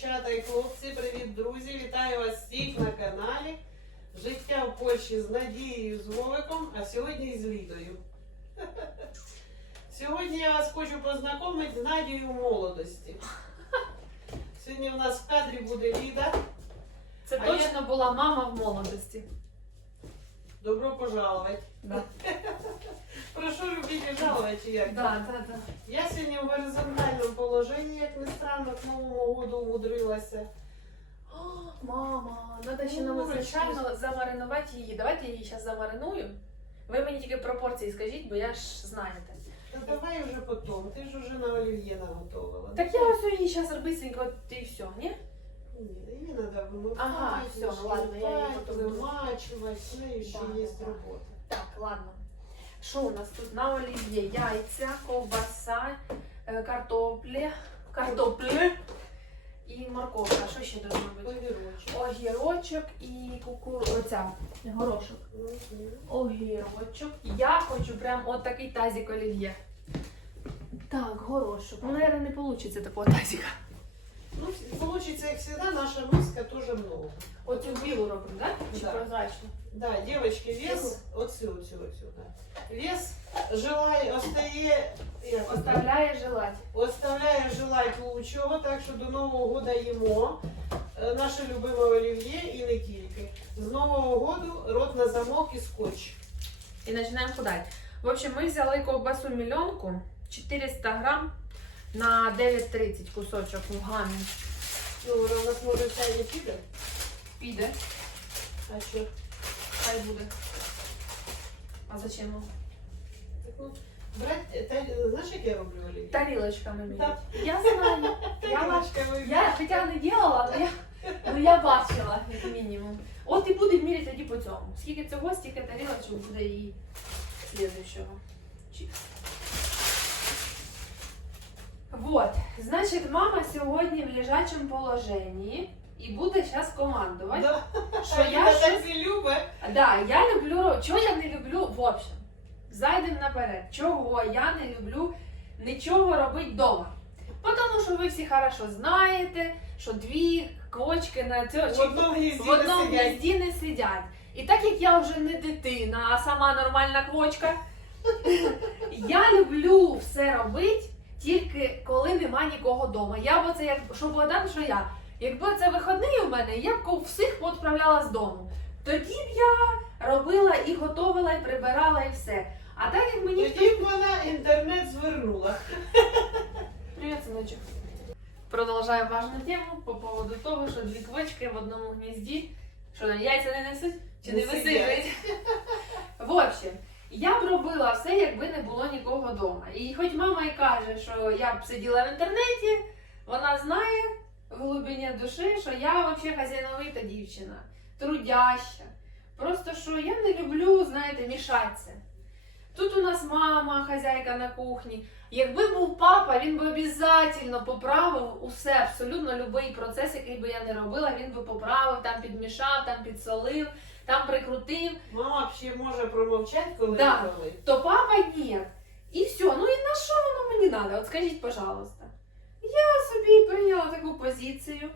дівчата і хлопці, привіт, друзі! Вітаю вас всіх на каналі. Життя в Польщі з Надією з Вовиком, а сьогодні з Лідою. Сьогодні я вас хочу познайомити з Надією в молодості. Сьогодні у нас в кадрі буде Ліда. Це А точно була мама в молодості. Добро пожаловать. Да. Прошу любіть і жалувати, як? Да, да, да. Я сьогодні в горизонтальному положенні, як не странно, к Новому году умудрилася. О, мама, треба ще Ну, нам Мурочка. звичайно замаринувати її. Давайте я її зараз замариную. Ви мені тільки пропорції скажіть, бо я ж знаєте. Та давай вже потім, ти ж уже на олів'є наготовила. Так я ось її зараз робисенько, от і все, ні? Ні, її треба вимивати, Ага, всё, ладно, я її потім буду. вимачувати, ну і ще Да, є да. робота. Так, ладно. Що у нас тут на олів'є? Яйця, ковбаса, е, картоплі, картоплі і морковка. Що ще должно бути? Огірочок. Огірочок і кукур... Оця, горошок. Огірочок. Я хочу прям от такий тазик олів'є. Так, горошок. Ну, наверное, не вийде такого тазика. Ну, получится, як завжди, наша миска теж много. Оцю білу робимо, так? Чи Да. прозрачну? Да, девочки, вес, оцю, оцю, оцю, да. Вес желає, остає, як Оставляє желати. Оставляє желать лучшого, так що до Нового года їмо. Е, Наше любиме олів'є і не тільки. З Нового году рот на замок і скотч. І починаємо худати. В общем, ми взяли ковбасу мільйонку, 400 грам на 9,30 кусочок в гамі. Ну, вона у нас може вся не піде. Піде, А що? хай буде. А зачем? вам? Так, ну, брать, та, знаєш, як я роблю олів'є? Тарілочками мені. Так. Я знаю. Я. Тарілочками. Я хоча не делала, але я, ну, я бачила, як мінімум. От і буде міряти тоді по цьому. Скільки цього, стільки тарілочок буде і слідуючого. Чікс. Вот, значить, мама сьогодні в лежачому положенні і буде зараз командувати. Да. Що я щось... Да, я люблю. Чого я не люблю в общем? Зайдемо наперед. Чого я не люблю нічого робити вдома? Тому що ви всі хорошо знаєте, що дві квочки на цьому В одному гнізді не сидять. І так як я вже не дитина, а сама нормальна квочка, я люблю все робити тільки коли нема нікого вдома. Я б це як що Богдан, що я. Якби це вихідний у мене, я б всіх відправляла з дому. Тоді б я робила і готувала, і прибирала, і все. А так як мені Тоді б вона інтернет звернула. Привіт, синочок. Продовжаю важну тему по поводу того, що дві квочки в одному гнізді, що на яйця не несуть чи не Не висиджують. В общем, я б робила все, якби не було нікого вдома. І хоч мама і каже, що я б сиділа в інтернеті, вона знає в глибині душі, що я взагалі хазяйновита дівчина, трудяща. Просто що я не люблю, знаєте, мішатися. Тут у нас мама, хазяйка на кухні. Якби був папа, він би обов'язково поправив усе, абсолютно будь-який процес, який би я не робила, він би поправив, там підмішав, там підсолив, там прикрутив. Мама ще може промовчати, коли Да. коли. То папа ні. І все. Ну і на що воно мені треба? От скажіть, пожалуйста. Я собі прийняла таку позицію,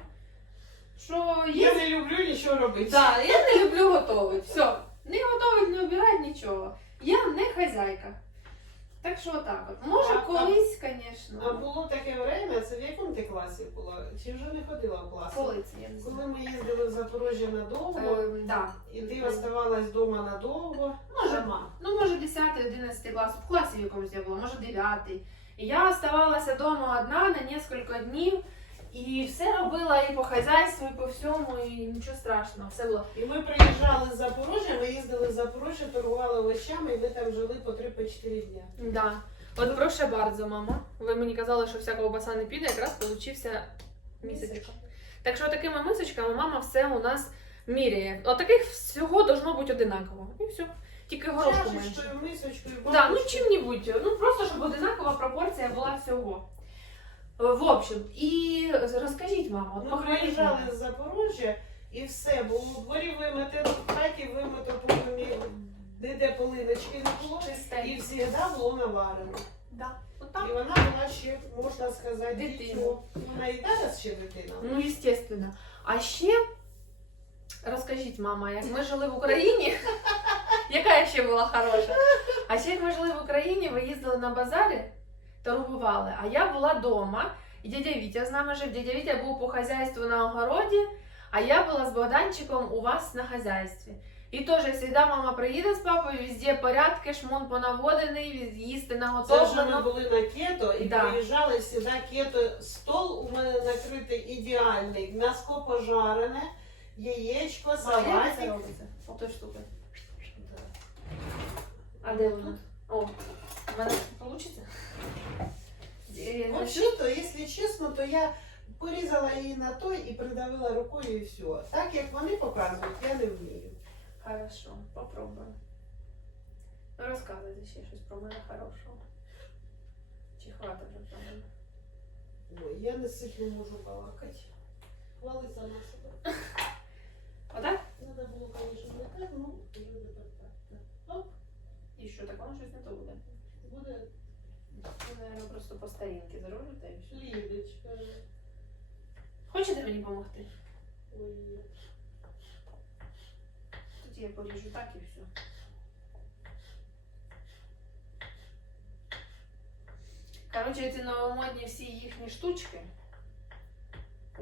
що є. Я не люблю нічого робити. Да, я не люблю готовить. Все. Не готовить, не обирать нічого. Я не хазяйка. Так що отак от. Може А- колись, А звісно. було таке время, це в якому ти класі була? Чи вже не ходила в клас? Коли це я не Коли ми їздили в Запорожжя надовго, Е, да. і ти оставалась вдома надовго, Може, сама. Ну, може, 10-11 клас, в класі в якомусь я була, може 9. І я оставалася вдома одна на кілька днів. І все робила і по хазяйству, і по всьому, і нічого страшного. Все було. І ми приїжджали з Запорожжя, ми їздили в Запорожжя, торгували овочами, і ви там жили по 3-4 дня. Да. От прошу bardzo, мама. Ви мені казали, що вся ковбаса не піде, якраз получився місяцька. Так що такими мисочками мама все у нас міряє. От таких всього должно бути одинаково. І все. Тільки горошку менше. Чашечкою, мисочкою, Да, ну чим-небудь. Ну просто щоб одинакова пропорція була всього. В общем, і розкажіть, мама, от Ми похваліть приїжджали з Запорожжя, і все, було у дворі вимити, в хаті вимито, поки де полиночки не було. І Чистенько. завжди було наварено. Да. І вона була ще, можна сказати, Дитина. Вона і зараз ще дитина. Ну, естественно. А ще розкажіть, мама, як ми жили в Україні, яка ще була хороша. А ще як ми жили в Україні, ви їздили на базарі, торгували, а я була вдома, і дядя Вітя з нами жив. Дядя Вітя був по хазяйству на огороді, а я була з Богданчиком у вас на хазяйстві. І теж завжди мама приїде з папою, везде порядки, шмон понаводений, їсти Це вже ми були на кето і Да. приїжджали завжди кето. Стол у мене накритий ідеальний. М'яско пожарене, яєчко, салатик. Отою штукою. А де воно? О, у мене вийде? Взагалі-то, якщо чесно, то я порізала її на той і придавила рукою і все. Так як вони показують, я не вмію. Хорошо, попробую. Ну, розказуйте ще щось про мене хорошого. Чи хватить вже про мене? Ой, я не сильно можу балакати. Хвалиться на себе. Отак? Треба було, звісно, не так, ну, вже так. так. Оп, І що, так воно щось не то буде. буде Наверное, просто по старінки зроблю та і все. хлібечка. Хочете мені допомогти? Ой, Тут я поріжу так і все. Коротше, ці новомодні всі їхні штучки,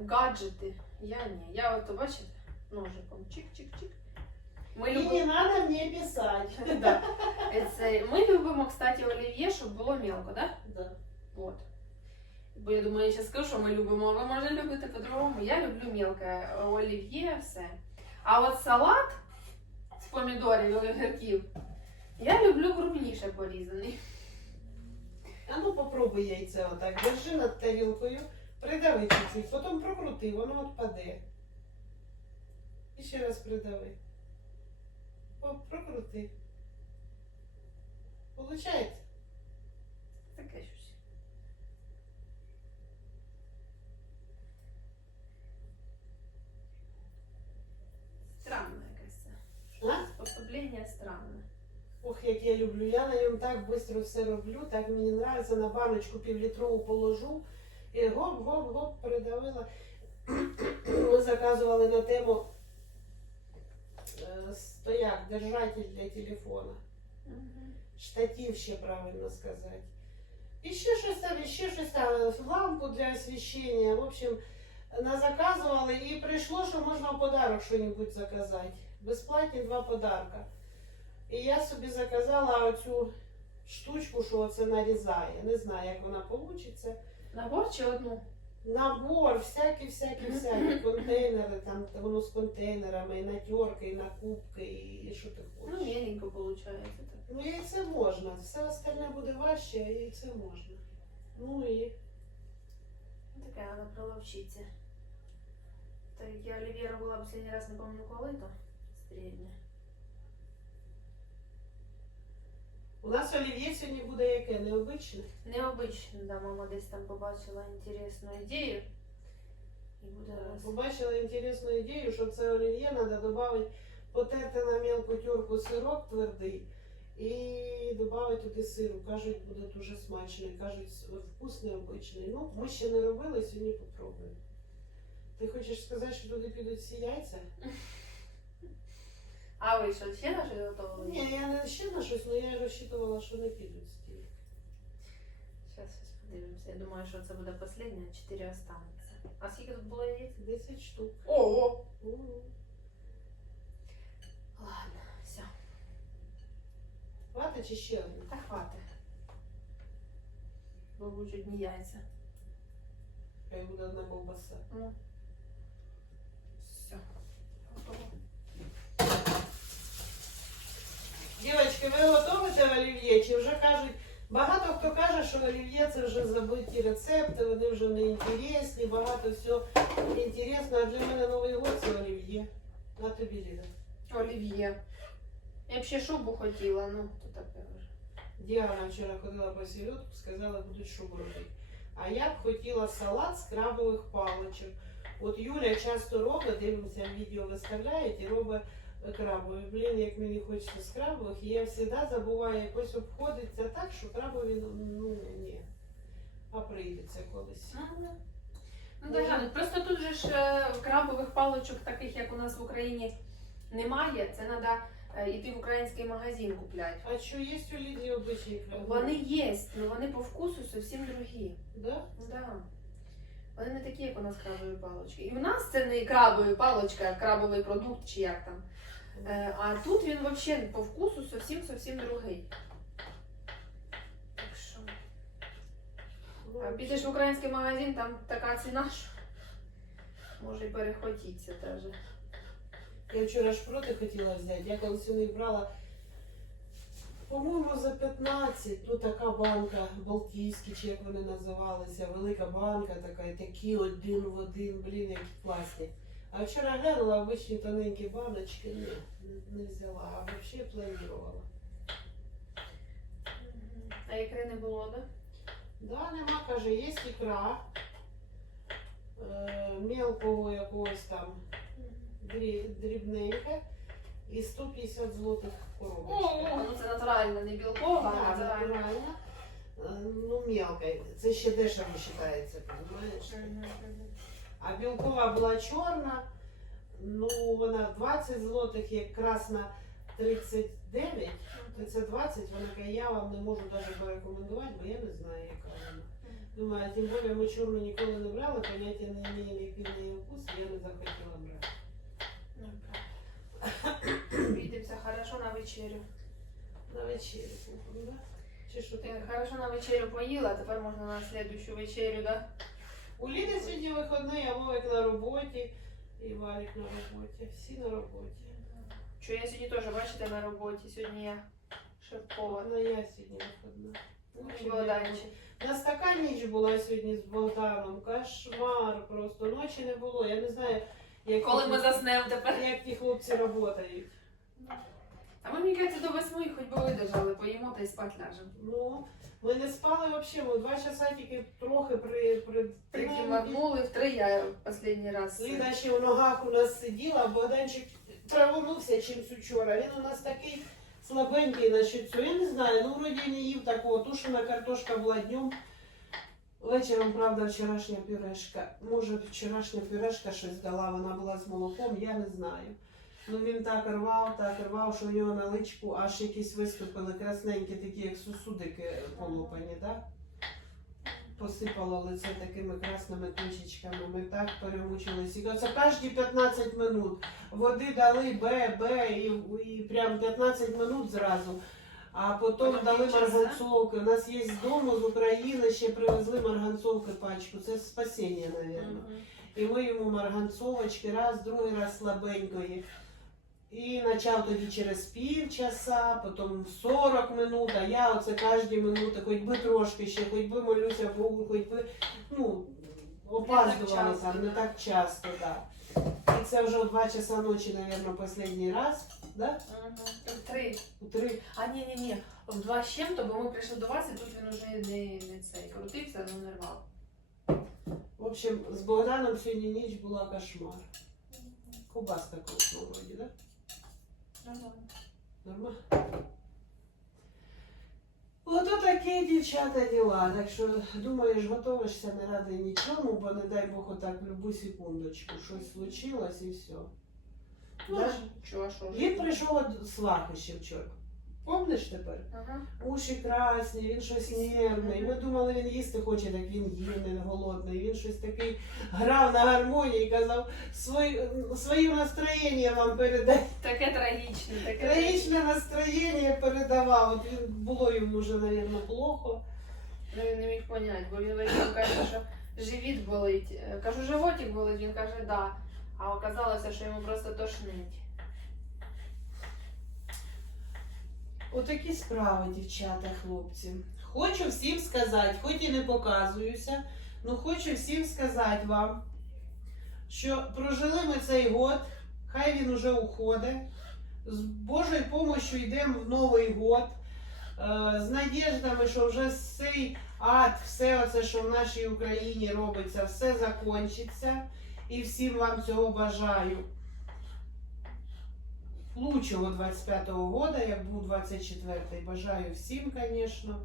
гаджети. Я ні. Я от бачите, ножиком чик-чик-чик. Ми І любимо. не треба мені писати. Да. Це, ми любимо, кстати, олів'є, щоб було мелко, да? Да. Вот. Бо я думаю, я зараз скажу, що ми любимо, а ви може любите по-другому. Я люблю мелке олів'є, все. А от салат з помідорів і огірків, я люблю крупніше порізаний. А ну попробуй яйце отак. Держи над тарілкою, придави чуть-чуть, потім прокрути, воно відпаде. І ще раз придави. О, прокрути. Получається? Таке щось. Странне якесь це. А? Способлення странне. Ох, як я люблю. Я на ньому так швидко все роблю, так мені подобається. На баночку півлітрову положу. І гоп-гоп-гоп придавила. Ми заказували на тему стояк, держатель для телефона. Штатив ще правильно сказати. І ще щось там, ще щось там, лампу для освіщення. В общем, назаказували і прийшло, що можна в подарок щось заказати. Безплатні два подарка. І я собі заказала оцю штучку, що це нарізає. Не знаю, як вона вийде. Набор чи одну? Набор, всякі, всякі, всякі контейнери, там воно з контейнерами, і натерки, і накупки, і що ти Ну, хочеш. меленько виходить. Так. Ну, і це можна. Все остальне буде важче, і це можна. Ну і Ну, Така вона приловчиться. Та я олів'є робила останній раз, не пам'ятаю коли то. У нас олів'є сьогодні буде яке? Необичне. Необично, да, мама десь там побачила інтересну ідею. І буде Е, раз. Побачила інтересну ідею, що це олів'є треба додати, потерти на мелку терку сирок твердий і додати туди сиру. Кажуть, буде дуже смачний. Кажуть, вкус необичний. Ну, ми ще не робили, сьогодні попробуємо. Ти хочеш сказати, що туди підуть всі яйця? А ви що, ще на щось готували? Ні, я не ще на щось, але я розчитувала, що не підуть стільки. Зараз щось подивимося. Я думаю, що це буде останнє, а чотири останеться. А скільки тут було яєць? 10 штук. Ого! Мгм. Ладно, все. Хватить чи ще одне? Та хватить. Бо будуть одні яйця. Хай буде одна ковбаса. Ну. Дівчатки, ви готуєте олів'є? Чи вже кажуть, багато хто каже, що олів'є це вже забиті рецепти, вони вже не інтересні, багато всього інтересно. А для мене Новий год це олів'є. На тобі Ліда. Олів'є. Я б ще шубу хотіла, ну, то таке вже. Діана вчора ходила по сільотку, сказала, будуть шубу робити. А я б хотіла салат з крабових паличок. От Юля часто робить, дивимося, відео виставляють і робить крабові. Блін, як мені хочеться з крабових, і я завжди забуваю якось обходиться так, що крабові, ну, ну ні. а прийдеться колись. Ну, да, глянуть. Просто тут же ж е, крабових паличок, таких як у нас в Україні, немає. Це треба йти в український магазин купляти. А що є у Лідії обичай краби? Вони є, але вони по вкусу зовсім другі. Да? Да. Вони не такі, як у нас крабові палички. І в нас це не крабові паличка, а крабовий продукт чи як там. Е, А тут він взагалі по вкусу зовсім зовсім другий. Так що. А підеш в український магазин, там така ціна, що може перехотіться теж. Я вчора шпроти хотіла взяти, я колись у них брала, по-моєму, за 15, ну така банка, Балтійські, чи як вони називалися, велика банка така, і такі один в один, блін, які класні. А вчора глянула обичні тоненькі баночки, не, не взяла, а взагалі планувала. А ікри не було, так? Да, нема, каже, є ікра, е, мелкого якогось там, дрі- дрібненька, і 150 злотих коробочка. Ну це натуральна, не білкова, а Да, натуральна. Е, Ну, мелко. Це ще дешево вважається, розумієш? А білкова була чорна, ну вона 20 злотих, як красна 39, то це 20, вона каже, я вам не можу навіть порекомендувати, бо я не знаю, яка вона. Думаю, тим більше ми чорну ніколи не брали, поняття не має який в вкус, я не захотіла брати. Ну. Підемося хорошо на вечерю. На вечері кухню, да? Чи що Ти хорошо на вечерю поїла, тепер можна на следующу вечерю, да? У Ліди сьогодні вихідний, а Вовик на роботі, і Валік на роботі. Всі на роботі. Що я сьогодні теж, бачите, на роботі. Сьогодні я шеф-повар. Вона я сьогодні вихідна. Ну, Ночі Богданчик. У нас така ніч була сьогодні з Богданом. Кошмар просто. Ночі не було. Я не знаю, як, Коли ті- ми заснемо тепер. як ті хлопці працюють. А ми, мені кажеться, до восьми хоч би видержали, поїмо та й спать ляжемо. Ну, ми не спали взагалі, ми два часа тільки трохи при, при... Прикиматнули в три я останній раз. Ліна ще в ногах у нас сиділа, Богданчик травонувся чимсь учора. Він у нас такий слабенький насчет цього. Я не знаю, ну вроді не їв такого. Тушена картошка була днем. Вечором, правда, вчорашня пюрешка. Може, вчорашня пюрешка щось дала, вона була з молоком, я не знаю. Ну він так рвав, так рвав, що в нього на личку аж якісь виступили красненькі, такі як сусудики полопані, так? Посипало лице такими красними точечками. Ми так перемучилися. І це кожні 15 минут. Води дали Б, Б, і, і прям 15 минут зразу. А потім дали марганцовки. У нас є з дому з України ще привезли марганцовки пачку. Це спасіння, мабуть. І ми йому марганцовочки, раз, другий раз слабенької. І почав тоді через півчаса, потім 40 минут, а я оце кожні минути, хоч би трошки ще, хоч би молюся Богу, хоч би, ну, опаздувала там, не так часто, так. Да. І це вже о 2 часа ночі, мабуть, останній раз, да? В три. У 3. А ні, ні, ні. В два з чим-то, бо ми прийшли до вас, і тут він уже не, не цей крутився, ну не рвав. В общем, з Богданом сьогодні ніч була кошмар. Кубаска крупна вроді, да? Нормально. Ото такі дівчата діла. Так що думаєш, готовишся не ради нічому, бо не дай Бог отак в любу секундочку. Щось случилось і все. Ну, Да? чого, що. Він прийшов від свахи Шевчук. Помниш тепер? Ага. Уші красні, він щось нервний. Ми думали, він їсти хоче, так він їв, не голодний. Він щось такий грав на гармонії і казав, «Свої- своє настроєння вам передай. Таке трагічне, таке Трагічне настроєння передавав. От він було йому вже, мабуть, плохо. Ну він не міг поняти, бо він вийшов каже, що живіт болить. Е, Кажу, животик болить, він каже, да. А оказалося, що йому просто тошнить. Отакі справи, дівчата, хлопці. Хочу всім сказати, хоч і не показуюся, але хочу всім сказати вам, що прожили ми цей год, хай він уже уходить. З Божою допомогою йдемо в Новий год. е, З надіждами, що вже цей ад, все оце, що в нашій Україні робиться, все закінчиться. І всім вам цього бажаю. Лучшого 25-го года, як був 24-й. Бажаю всім, звісно.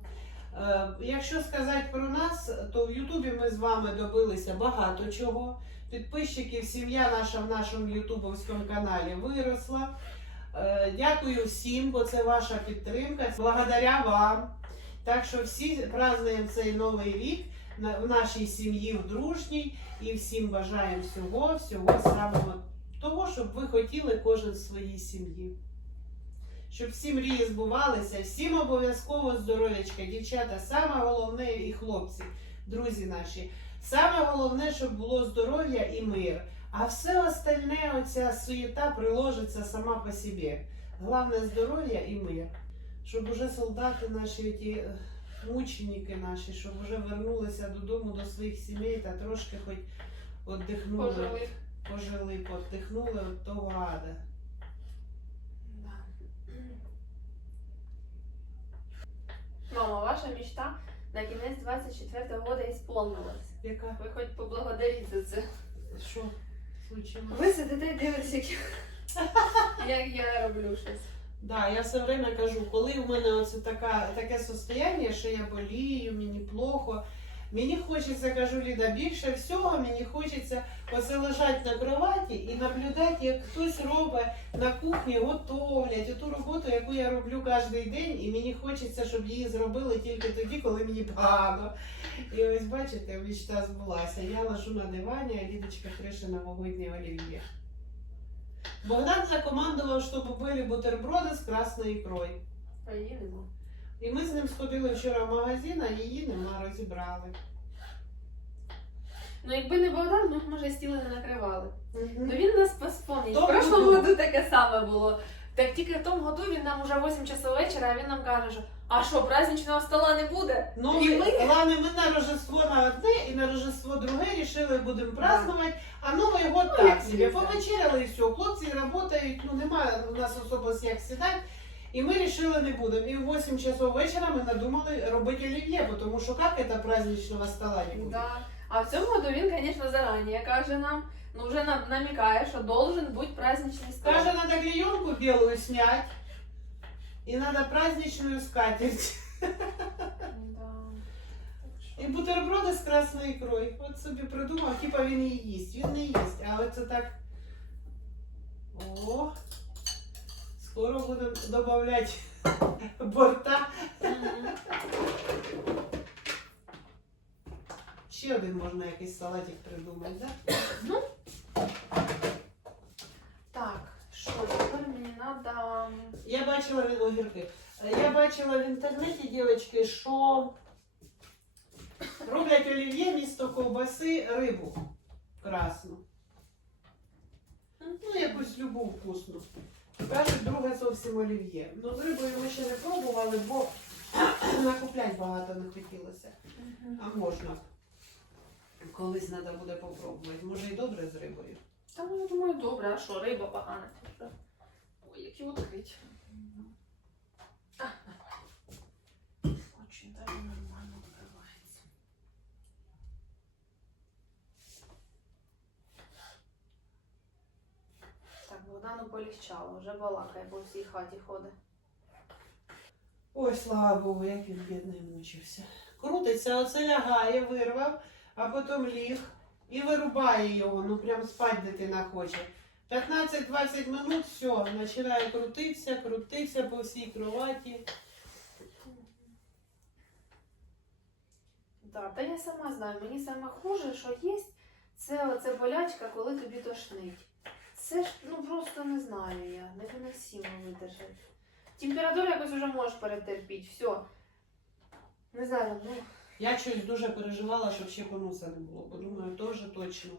Якщо сказати про нас, то в Ютубі ми з вами добилися багато чого. Підписчиків, сім'я наша в нашому ютубовському каналі виросла. Е, Дякую всім, бо це ваша підтримка. Благодаря вам. Так що всі празднуємо цей новий рік в нашій сім'ї в дружній і всім бажаємо всього, всього самого того, щоб ви хотіли кожен в своїй сім'ї. Щоб всі мрії збувалися, всім обов'язково здоров'ячка, дівчата, саме головне і хлопці, друзі наші. Саме головне, щоб було здоров'я і мир. А все остальне, оця суєта приложиться сама по собі. Головне здоров'я і мир. Щоб уже солдати наші, ті е, мученики наші, щоб вже вернулися додому до своїх сімей та трошки хоч віддихнули, Пожили. поддихнули від того ада. Да. Мама, ваша мечта на кінець 24 года исполнилась. Яка? Ви хоч поблагодаріть за це. Що случилось? Ви сидите і дивитесь, як я, як я роблю щось. Да, я все время кажу, коли в мене оце така, таке состояние, що я болію, мені плохо. Мені хочеться, кажу, Ліда, більше всього мені хочеться оце на кроваті і наблюдати, як хтось робить на кухні, готовлять ту роботу, яку я роблю кожен день, і мені хочеться, щоб її зробили тільки тоді, коли мені погано. І ось бачите, мечта збулася. Я лежу на дивані, а Лідочка крише новогоднє олів'є. Богдан закомандував, щоб були бутерброди з красною ікрою. І ми з ним сходили вчора в магазин, а її нема розібрали. Ну якби не Богдан, ми б може стіли не накривали. Ну він нас поспомнить. В прошлому году таке саме було. Так тільки в тому году він нам уже 8 часов вечора, а він нам каже, що а що, праздничного стола не буде? Ну, І ми, ладно, ми на Рождество на одне і на Рождество друге рішили будемо празднувати, а Новий год Ну, так як собі. звісно. Повечеряли і все. Хлопці працюють, ну немає у нас особо як сідати. І ми вирішили не будемо. І в 8 часов вечора ми надумали робити олів'є, бо тому що як це праздничного стола не буде. Да. А в цьому году він, звісно, зарані каже нам, ну вже нам намікає, що должен бути праздничний стол. Каже, надо клеенку белую снять. И надо праздничную скатерть. Да. І бутерброди з красною ікрою. От собі придумав, типа він її їсть. Він не їсть, а оце так. О, скоро будемо додавати борта. Мгм. Ще один можна якийсь салатик придумати, да? Так, що тепер мені треба. Я бачила в огірки. Я бачила в інтернеті, дівчатки, що роблять олів'є місто ковбаси рибу красну. Ну, якусь любу вкусну. Кажуть, друге зовсім олів'є. Ну, з рибою ми ще не пробували, бо накупляти багато не хотілося. А можна. Колись треба буде попробувати. Може і добре з рибою. Та ну я думаю, добре, а що, риба погана. Ой, які відкриті. Очень даже нормально відкривається. Так, Богдану полегчало, вже балакає, по всій хаті ходить. Ой, слава Богу, як він бідний мучився. Крутиться, оце лягає, вирвав, а потім ліг і вирубає його. Ну прям спать дитина хоче. 15-20 минут, все, починає крутитися, крутитися по всій кроваті. Так, та я сама знаю, мені саме хуже, що є, це оце болячка, коли тобі тошнить. Це ж ну просто не знаю я, невиносимо видержати. Температуру якось вже можеш перетерпіти, все. Не знаю, ну. Я щось дуже переживала, щоб ще поноса не було, бо думаю, теж точно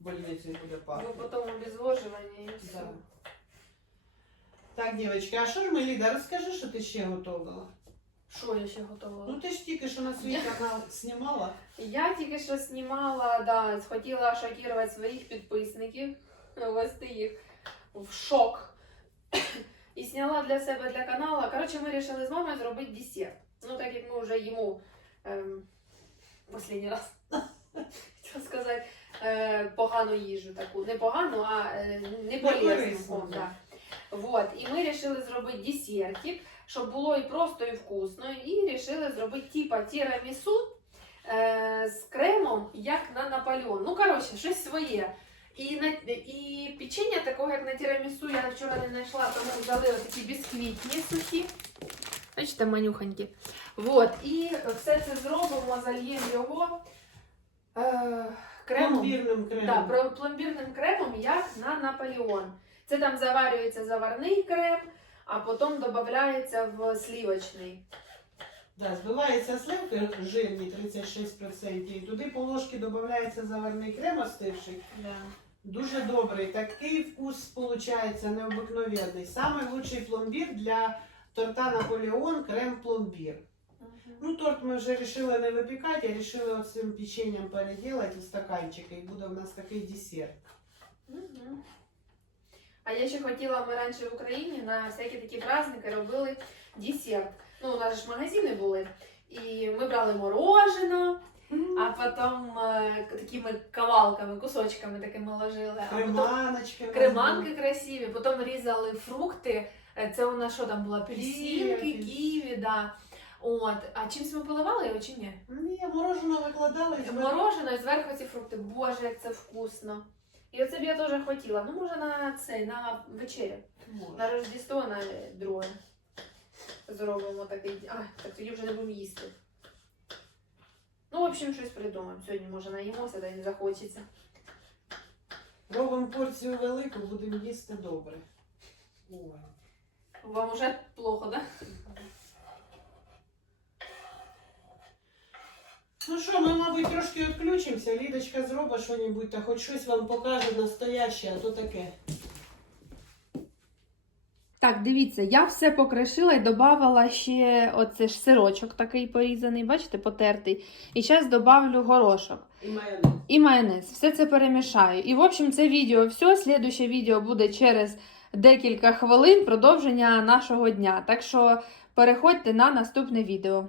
в больниці буде Бо пахнути. потім обезвоживання і все. Да. Так, дівчатки, а що ж ми, Ліда, розкажи, що ти ще готувала? Що я ще готувала? Ну ти ж тільки що на свій канал знімала. Я тільки що знімала, да, хотіла шокувати своїх підписників, ввести їх в шок. І зняла для себе для каналу. Коротше, ми вирішили з мамою зробити десерт. Ну, так як ми вже їмо ем, останній раз. Хотіла сказати, е, погану їжу таку. Не погану, а е, не полезну. О, да. да. Вот. І ми вирішили зробити десертик. щоб було і просто, і вкусно. І вирішили зробити типа тірамісу е, з кремом, як на Наполеон. Ну, коротше, щось своє. І, на, і печення такого, як на тірамісу, я вчора не знайшла, тому взяли такі бісквітні сухі. Бачите, манюхонькі. Вот. І все це зробимо, зальємо його е, кремом. Пломбірним кремом. Да, про- пломбірним кремом, як на Наполеон. Це там заварюється заварний крем, а потім додається в сливочний. Да, збивається сливки жирні 36%, і туди по ложці додається заварний крем остивший. Дуже добрий, такий вкус виходить необикновенний. Самий лучший пломбір для торта Наполеон крем пломбір. Ну, торт ми вже вирішили не випікати, а вирішили оцим печеньем переділати у стаканчики, і буде в нас такий десерт. Мгм. А я ще хотіла, ми раніше в Україні на всякі такі праздники робили десерт. Ну, у нас ж магазини були. І ми брали морожено, а потім е, такими кавалками, кусочками такими ложили. А потім Креманочки. у нас Креманки красиві, потім різали фрукти. Е, Це у нас що там було? Апельсинки, Ківі. ківі, да. От. А чимось ми поливали його чи ні? були. Ні, мороженое викладали. і зверху- Морожено і зверху ці фрукти. Боже, як це вкусно. І оце б я теж хотіла. Ну, може, на цей, на вечерю. Може. На Рождество, на друге. Зробимо такий. А, так тоді вже не будемо їсти. Ну, в общем, щось придумаємо. Сьогодні, може, наїмося, та й не захочеться. Робимо порцію велику, будемо їсти добре. Ой. Вам уже плохо, да? Ну що, ми, мабуть, трошки відключимося. Лідочка зробить щось, та хоч щось вам покаже настояще, а то таке. Так, дивіться, я все покришила і додавала ще оце ж сирочок такий порізаний, бачите, потертий. І зараз додавлю горошок І майонез. і майонез. Все це перемішаю. І в общем, це відео все. Слідуще відео буде через декілька хвилин продовження нашого дня. Так що переходьте на наступне відео.